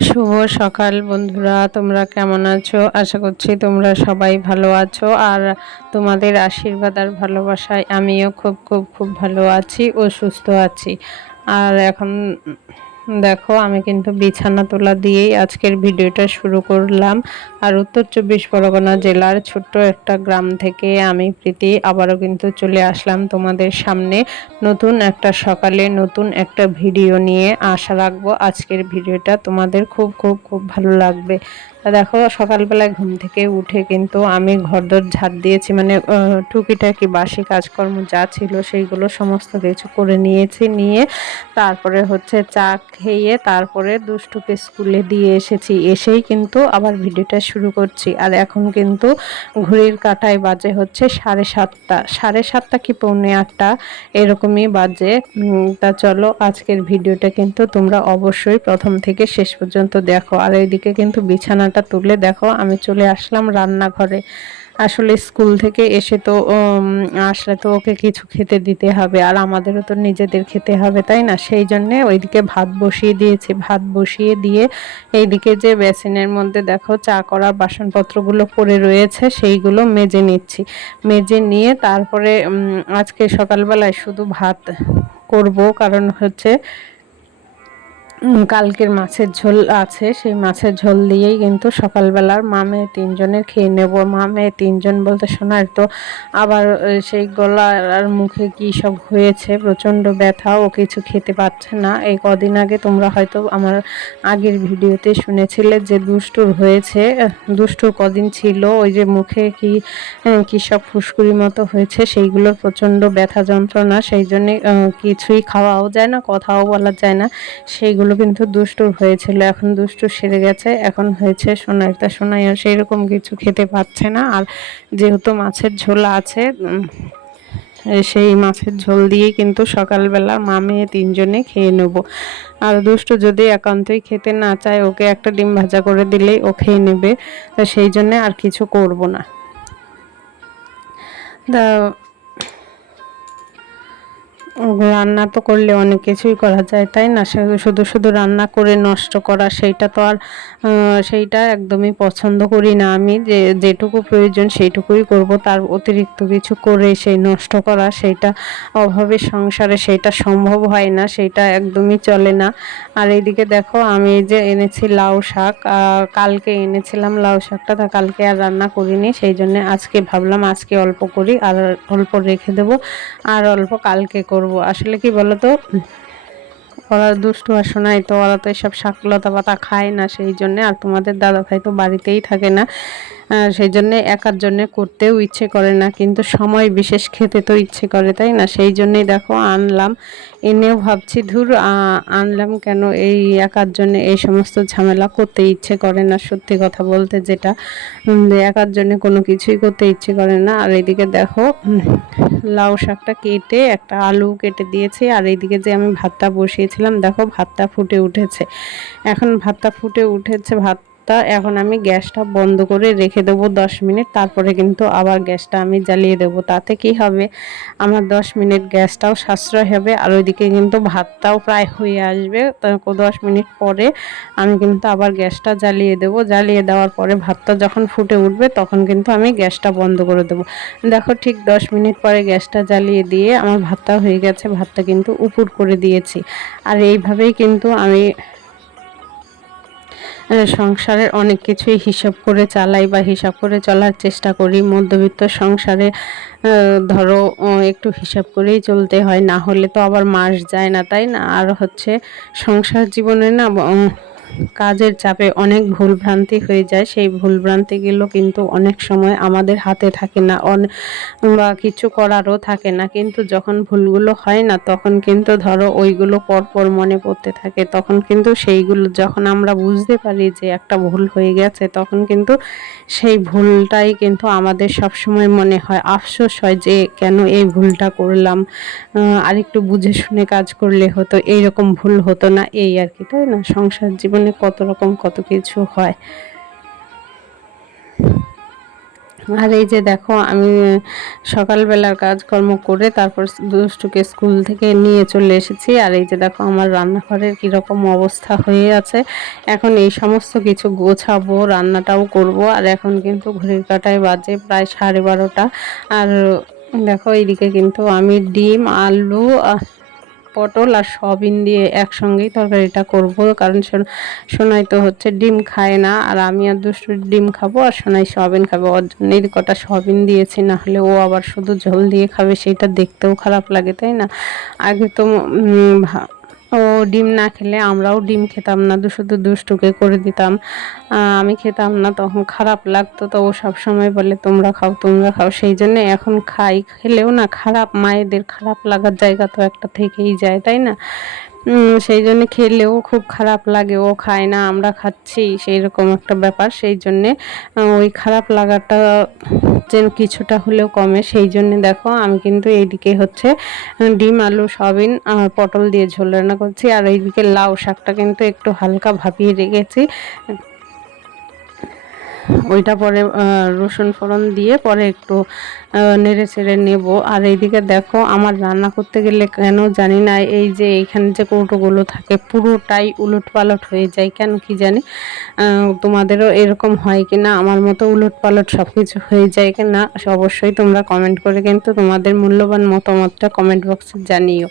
শুভ সকাল বন্ধুরা, তোমরা কেমন আছো? আশা করছি তোমরা সবাই ভালো আছো। আর তোমাদের আশীর্বাদ আর ভালোবাসায় আমিও খুব খুব খুব ভালো আছি ও সুস্থ আছি। আর এখন দেখো, আমি কিন্তু বিছানা তোলা দিয়েই আজকের ভিডিওটা শুরু করলাম। আর উত্তর চব্বিশ পরগনা জেলার ছোট্ট একটা গ্রাম থেকে আমি প্রীতি আবারও কিন্তু চলে আসলাম তোমাদের সামনে। নতুন একটা সকালে নতুন একটা ভিডিও নিয়ে আশা রাখব আজকের ভিডিওটা তোমাদের খুব খুব খুব ভালো লাগবে। দেখো সকালবেলায় ঘুম থেকে উঠে কিন্তু আমি ঘরদোর ঝাড় দিয়েছি মানে টুকিটাকি বাসি কাজকর্ম যা ছিল সেইগুলো সমস্ত কিছু করে নিয়েছি, নিয়ে তারপরে হচ্ছে চা খেয়ে তারপরে দুষ্টুকে স্কুলে দিয়ে এসেছি, এসেই কিন্তু আবার ভিডিওটা শুরু করছি। আর এখন কিন্তু ঘড়ির কাটায় বাজে হচ্ছে সাড়ে সাতটা সাড়ে সাতটা কি পৌনে আটটা, এরকমই বাজে। তা চলো, আজকের ভিডিওটা কিন্তু তোমরা অবশ্যই প্রথম থেকে শেষ পর্যন্ত দেখো। আর এইদিকে কিন্তু বিছানাটা তুলে দেখো, আমি চলে আসলাম রান্নাঘরে। আসলে স্কুল থেকে এসে তো আসলে তো ওকে কিছু খেতে দিতে হবে, আর আমাদেরও তো নিজেদের খেতে হবে, তাই না? সেই জন্যে ওইদিকে ভাত বসিয়ে দিয়েছি। ভাত বসিয়ে দিয়ে এইদিকে যে বেসিনের মধ্যে দেখো, চা করার বাসনপত্রগুলো পড়ে রয়েছে, সেইগুলো মেজে নিচ্ছি। মেজে নিয়ে তারপরে আজকে সকালবেলায় শুধু ভাত করব, কারণ হচ্ছে কালকের মাছের ঝোল আছে, সেই মাছের ঝোল দিয়েই কিন্তু সকালবেলার মামে তিনজনের খেয়ে নেব। মামে তিনজন বলতে শোনার তো আবার সেই গলা আর মুখে কি সব হয়েছে, প্রচণ্ড ব্যথা, ও কিছু খেতে পাচ্ছে না। এই কদিন আগে তোমরা হয়তো আমার আগের ভিডিওতে শুনেছিলে যে দুষ্টুর হয়েছে। দুষ্টুর কদিন ছিল, ওই যে মুখে কি কী সব ফুসকুড়ি মতো হয়েছে, সেইগুলোর প্রচণ্ড ব্যথা যন্ত্রণা, সেই জন্যে কিছুই খাওয়াও যায় না, কথাও বলা যায় না। সেইগুলো ওগুলো কিন্তু দুষ্টুর হয়েছিল, এখন দুষ্টু সেরে গেছে, এখন হয়েছে সোনাইটা সোনাইও সেই রকম কিছু খেতে পাচ্ছে না, আর যেহেতু মাছের ঝোল আছে সেই মাছের ঝোল দিয়েই কিন্তু সকালবেলা মা মেয়ে তিনজনে খেয়ে নেব। আর দুষ্টু যদি একান্তই খেতে না চায়, ওকে একটা ডিম ভাজা করে দিলেই ও খেয়ে নেবে, তা সেই জন্যে আর কিছু করব না। তা রান্না তো করলে অনেক কিছুই করা যায়, তাই না? শুধু শুধু রান্না করে নষ্ট করা সেইটা তো আর সেইটা একদমই পছন্দ করি না আমি। যে, যেটুকু প্রয়োজন সেইটুকুই করব, তার অতিরিক্ত কিছু করে সেই নষ্ট করা সেইটা অভাবে সংসারে সেইটা সম্ভব হয় না, সেইটা একদমই চলে না। আর এইদিকে দেখো, আমি যে এনেছি লাউ শাক কালকে এনেছিলাম লাউ শাকটা, তা কালকে আর রান্না করিনি, সেই জন্য আজকে ভাবলাম আজকে অল্প করি, আর অল্প রেখে দেবো, আর অল্প কালকে করব। করব। আসলে কি বলতো? ওরা দুষ্টু আর শোনায় তো, ওরা তো এসব শাকলতা পাতা খায় না, সেই জন্যে আর তোমাদের দাদা ভাই তো বাড়িতেই থাকে না। সেই জন্যে একার জন্যে করতেও ইচ্ছে করে না, কিন্তু সময় বিশেষ খেতে তো ইচ্ছে করে, তাই না? সেই জন্যেই দেখো আনলাম, এনেও ভাবছি, ধুর আনলাম কেন এই একার জন্যে, এই সমস্ত ঝামেলা করতে ইচ্ছে করে না, সত্যি কথা বলতে যেটা। একার জন্যে কোনো কিছুই করতে ইচ্ছে করে না, আর এইদিকে দেখো লাউ শাকটা কেটে একটা আলু কেটে দিয়েছি, আর এইদিকে যে আমি ভাতটা বসিয়েছিলাম, দেখো ভাতটা ফুটে উঠেছে। এখন ভাতটা ফুটে উঠেছে, ভাত তা এখন আমি গ্যাসটা বন্ধ করে রেখে দেবো দশ মিনিট, তারপরে কিন্তু আবার গ্যাসটা আমি জ্বালিয়ে দেবো। তাতে কি হবে? আমার দশ মিনিট গ্যাসটাও সাশ্রয় হবে আর ওইদিকে কিন্তু ভাতটাও প্রায় হয়ে আসবে। দশ মিনিট পরে আমি কিন্তু আবার গ্যাসটা জ্বালিয়ে দেবো। জ্বালিয়ে দেওয়ার পরে ভাতটা যখন ফুটে উঠবে তখন কিন্তু আমি গ্যাসটা বন্ধ করে দেবো। দেখো ঠিক দশ মিনিট পরে গ্যাসটা জ্বালিয়ে দিয়ে আমার ভাতটা হয়ে গেছে, ভাতটা কিন্তু উপর করে দিয়েছি। আর এইভাবেই কিন্তু আমি সংসারের অনেক কিছুই হিসাব করে চালাই বা হিসাব করে চলার চেষ্টা করি। মধ্যবিত্ত সংসারে ধরো একটু হিসাব করেই চলতে হয়। না হলে তো আবার মাস যায় না, তাই না? আর হচ্ছে সংসার জীবনে না কাজের চাপে অনেক ভুলভ্রান্তি হয়ে যায়। সেই ভুলভ্রান্তিগুলো কিন্তু অনেক সময় আমাদের হাতে থাকে না বা কিছু করারও থাকে না। কিন্তু যখন ভুলগুলো হয় না, তখন কিন্তু ধরো ওইগুলো পরপর মনে পড়তে থাকে। তখন কিন্তু সেইগুলো যখন আমরা বুঝতে পারি যে একটা ভুল হয়ে গেছে, তখন কিন্তু সেই ভুলটাই কিন্তু আমাদের সবসময় মনে হয়, আফসোস হয় যে কেন এই ভুলটা করলাম। আরেকটু বুঝে শুনে কাজ করলে হতো, এইরকম ভুল হতো না। এই আর কি, তাই না? সংসার জীবনে কত রকম কত কিছু হয়। আর এই যে দেখো, আমি সকালবেলার কাজকর্ম করে তারপর দুষ্টুকে স্কুল থেকে নিয়ে চলে এসেছি। আর এই যে দেখো, আমার রান্নাঘরের কীরকম অবস্থা হয়ে আছে। এখন এই সমস্ত কিছু গোছাবো, রান্নাটাও করব। আর এখন কিন্তু ঘড়ির কাটায় বাজে প্রায় সাড়ে বারোটা। আর দেখো, এইদিকে কিন্তু আমি ডিম, আলু পটল আর সবিন দিয়ে একসঙ্গেই তরকারিটা করব। কারণ সোনাই তো হচ্ছে ডিম খায় না, আর আমি আর দুষ্টু ডিম খাব আর সোনাই সবিন খাবে। ওর জন্যই কটা সবিন দিয়েছি না হলে ও আবার শুধু ঝোল দিয়ে খাবে, সেটা দেখতেও খারাপ লাগে, তাই না? আগে তো ডিম না খেলে আমরাও ডিম খেতাম না শুধু দুষ্টুকে করে দিতাম। আমি খেতাম না, তখন খারাপ লাগতো তো ও সবসময় বলে, তোমরা খাও তোমরা খাও। সেই জন্য এখন খাই, খেলেও না, খারাপ, মায়েদের খারাপ লাগার জায়গা তো একটা থেকেই যায়, তাই না? সেই জন্য খেলেও খুব খারাপ লাগে। ও খায় না, আমরা খাচ্ছি সেই রকম একটা ব্যাপার। সেই জন্যে ওই খারাপ লাগাটা যেন কিছুটা হলেও কমে। সেই জন্য দেখো, আমি কিন্তু এইদিকে হচ্ছে ডিম, আলু সবিন আর পটল দিয়ে ঝোল রান্না করছি। আর এইদিকে লাউ শাকটা কিন্তু একটু হালকা ভাপিয়ে রেখেছি। ওইটা পরে রসুন ফোড়ন দিয়ে পরে একটু নেড়ে চেড়ে নেব। আর এইদিকে দেখো, আমার রান্না করতে গেলে কেন জানি না, এই যে এইখানে যে কৌটোগুলো থাকে, পুরোটাই উলট পালট হয়ে যায়। কেন কি জানি তোমাদেরও এরকম হয় কি না? আমার মতো উলট পালট সব কিছু হয়ে যায় কি না? অবশ্যই তোমরা কমেন্ট করে কিন্তু তোমাদের মূল্যবান মতামতটা কমেন্ট বক্সে জানিও।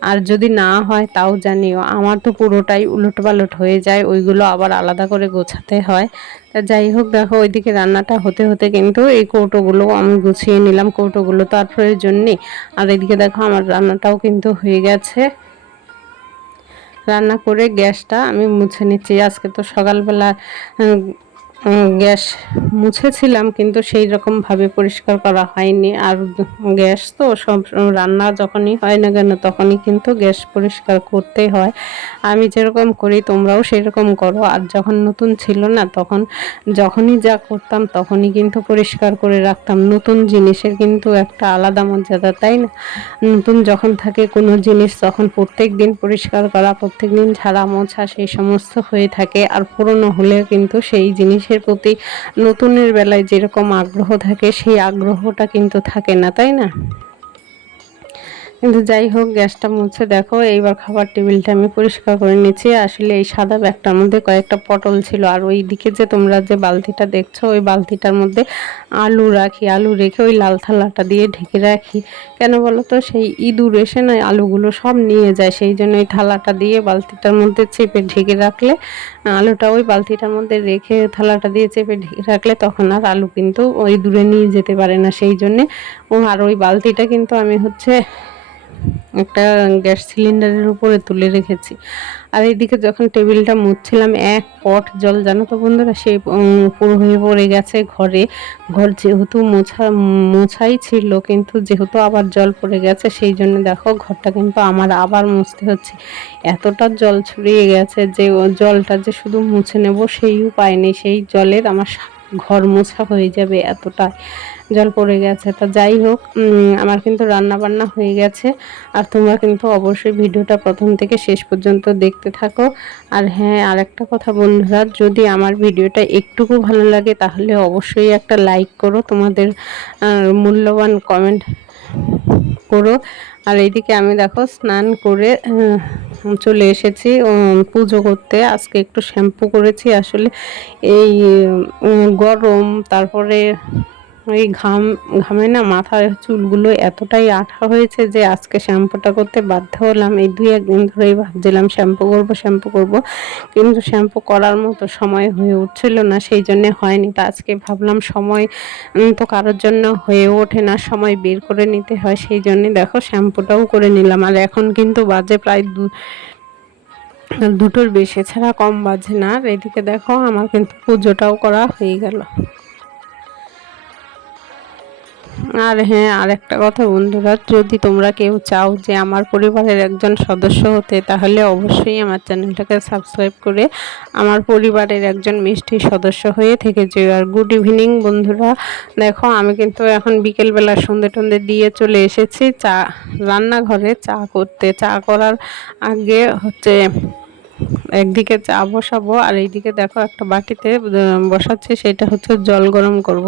আর যদি না হয়, তাও জানিও, আমার তো পুরোটাই উলট পালট হয়ে যায়, ওইগুলো আবার আলাদা করে গোছাতে হয়। তা যাই হোক, দেখো, ওইদিকে রান্নাটা হতে হতে কিন্তু এই কৌটোগুলো আমি গুছিয়ে নিলাম, কৌটোগুলো তো আর প্রয়োজন নেই। আর এদিকে দেখো, আমার রান্নাটাও কিন্তু হয়ে গেছে। রান্না করে গ্যাসটা আমি মুছে নিচ্ছি। আজকে তো সকালবেলা গ্যাস মুছেছিলাম, কিন্তু সেই রকমভাবে পরিষ্কার করা হয়নি। আর গ্যাস তো সব রান্না যখনই হয় না কেন, তখনই কিন্তু গ্যাস পরিষ্কার করতে হয়। আমি যেরকম করি, তোমরাও সেই রকম করো। আর যখন নতুন ছিল না, তখন যখনই যা করতাম, তখনই কিন্তু পরিষ্কার করে রাখতাম। নতুন জিনিসের কিন্তু একটা আলাদা মর্যাদা, তাই না? নতুন যখন থাকে কোনো জিনিস, তখন প্রত্যেক দিন পরিষ্কার করা, প্রত্যেক দিন ঝাড়া মোছা সেই সমস্ত হয়ে থাকে। আর পুরনো হলে কিন্তু সেই জিনিসের জিনিসের প্রতি নতুনের বেলায় যেরকম আগ্রহ থাকে সেই আগ্রহটা কিন্তু থাকে না তাই না? কিন্তু যাই হোক, গ্যাসটা মুছে দেখো, এইবার খাবার টেবিলটা আমি পরিষ্কার করে নিচ্ছি। আসলে এই সাদা ব্যাগটার মধ্যে কয়েকটা পটল ছিল, আর ওই দিকে যে তোমরা যে বালতিটা দেখছ, ওই বালতিটার মধ্যে আলু রাখি। আলু রেখে ওই লাল থালাটা দিয়ে ঢেকে রাখি। কেন বলো তো, সেই ইঁদুর এসে না আলুগুলো সব নিয়ে যায়। সেই জন্য ওই থালাটা দিয়ে বালতিটার মধ্যে চেপে ঢেকে রাখলে, আলুটা ওই বালতিটার মধ্যে রেখে থালাটা দিয়ে চেপে ঢেকে রাখলে তখন আর আলু কিন্তু ওই দূরে নিয়ে যেতে পারে না। সেই জন্যে ও আর ওই বালতিটা কিন্তু আমি হচ্ছে একটা গ্যাস সিলিন্ডারের উপরে তুলে রেখেছি। আর এদিকে যখন টেবিলটা মুছছিলাম, এক পট জল, জানো তো বন্ধুরা? সেই পুরো হয়ে পড়ে গেছে ঘরে। ঘর যেহেতু মোছা, মোছাই ছিল, কিন্তু যেহেতু আবার জল পড়ে গেছে, সেই জন্য দেখো ঘরটা কিন্তু আমার আবার মুছতে হচ্ছে। এতটা জল ছড়িয়ে গেছে যে জলটা যে শুধু মুছে নেব, সেই উপায় নেই। সেই জলের আমার ঘর মোছা হয়ে যাবে এতটা জল পড়ে গেছে। তা যাই হোক আমার কিন্তু রান্না বান্না হয়ে গেছে। আর তোমরা কিন্তু অবশ্যই ভিডিওটা প্রথম থেকে শেষ পর্যন্ত দেখতে থাকো। আর হ্যাঁ আর একটা কথা বন্ধুরা, যদি আমার ভিডিওটা একটুকু ভালো লাগে, তাহলে অবশ্যই একটা লাইক করো, তোমাদের মূল্যবান কমেন্ট করো। আর এইদিকে আমি দেখো, স্নান করে চলে এসেছি পুজো করতে। আজকে একটু শ্যাম্পু করেছি, আসলে এই গরম, তারপরে ওই ঘাম, ঘামে না মাথার চুলগুলো এতটাই আঠা হয়েছে যে আজকে শ্যাম্পুটা করতে বাধ্য হলাম। এই দুই একদিন ধরেই ভাবছিলাম শ্যাম্পু করব শ্যাম্পু করব। কিন্তু শ্যাম্পু করার মতো সময় হয়ে উঠছিল না, সেই জন্যে হয়নি। তা আজকে ভাবলাম সময় তো কারোর জন্য হয়ে ওঠে না, সময় বের করে নিতে হয়। সেই জন্যে দেখো শ্যাম্পুটাও করে নিলাম। আর এখন কিন্তু বাজে প্রায় দু, দুটোর বেশি ছাড়া কম বাজে না। এদিকে দেখো আমার কিন্তু পুজোটাও করা হয়ে গেল। আর হ্যাঁ আর একটা কথা বন্ধুরা যদি তোমরা কেউ চাও যে আমার পরিবারের একজন সদস্য হতে, তাহলে অবশ্যই আমার চ্যানেলটাকে সাবস্ক্রাইব করে আমার পরিবারের একজন মিষ্টি সদস্য হয়ে থেকে যে আর গুড ইভিনিং বন্ধুরা, দেখো আমি কিন্তু এখন বিকেলবেলা সন্ধে টন্ধে দিয়ে চলে এসেছি চা, রান্নাঘরে চা করতে। চা করার আগে হচ্ছে একদিকে চা বসাবো আর এইদিকে দেখো একটা বাটিতে বসাচ্ছি, সেটা হচ্ছে জল গরম করব।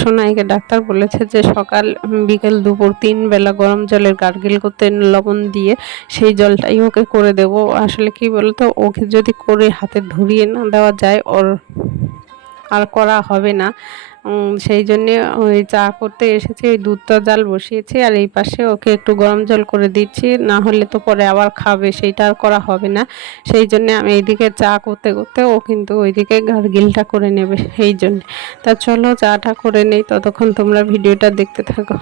সোনাইকে ডাক্তার বলেছে যে সকাল বিকেল দুপুর তিন বেলা গরম জলের গার্গিল করতে লবণ দিয়ে সেই জলটাই ওকে করে দেব। আসলে কি বলতো, ওকে যদি করে হাতে ধরিয়ে না দেওয়া যায়, ওর আর করা হবে না। সেই জন্যে ওই চা করতে এসেছি, ওই দুধটা জাল বসিয়েছি আর এই পাশে ওকে একটু গরম জল করে দিচ্ছি, না হলে তো পরে আবার খাবে, সেইটা আর করা হবে না। সেই জন্যে আমি এইদিকে চা করতে করতে ও কিন্তু ওইদিকে গার্গিলটা করে নেবে, সেই জন্যে। তা চলো চাটা করে নেই, ততক্ষণ তোমরা ভিডিওটা দেখতে থাকো।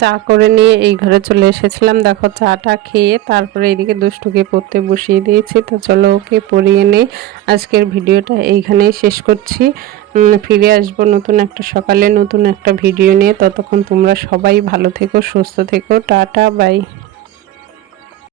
চা করে নিয়ে এই ঘরে চলে এসেছিলাম। দেখো, চাটা খেয়ে তারপরে এদিকে দুষ্টুকে পড়তে বসিয়ে দিয়েছি। তো চলো ওকে পড়িয়ে নেই। আজকের ভিডিওটা এইখানেই শেষ করছি। ফিরে আসব নতুন একটা সকালে, নতুন একটা ভিডিও নিয়ে। ততক্ষণ তোমরা সবাই ভালো থেকো, সুস্থ থেকো। Ta-ta, bye.